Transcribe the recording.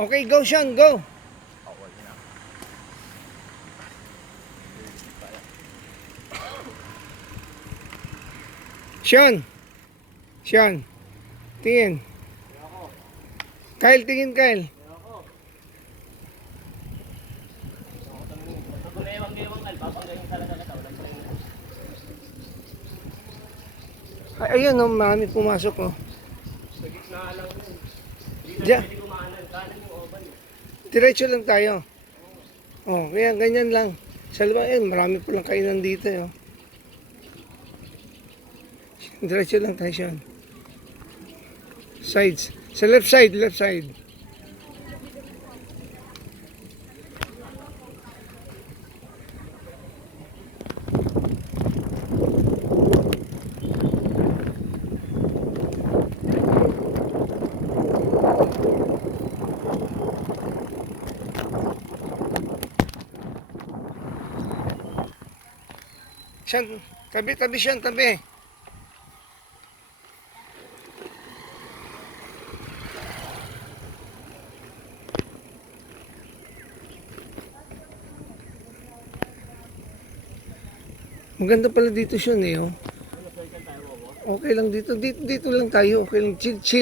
Okay, go Sean, go. Sean. Sean. Tingin. Kyle, tingin Kyle. Ay, ayun, oh, marami pumasok, oh. Sa gitna lang yun. Hindi na Diyan. pwede kumaanan. Kanan yung oban. Diretso lang tayo. Oh, kaya ganyan lang. Sa loob, marami po lang kainan dito, oh. Diretso lang tayo, Sean. Sides. Sa left side, left side. Sean, tabi, tabi, Sean, tabi. Maganda pala dito, Sean, eh, oh. Okay lang dito. Dito lang tayo. Okay lang. Chill, chill.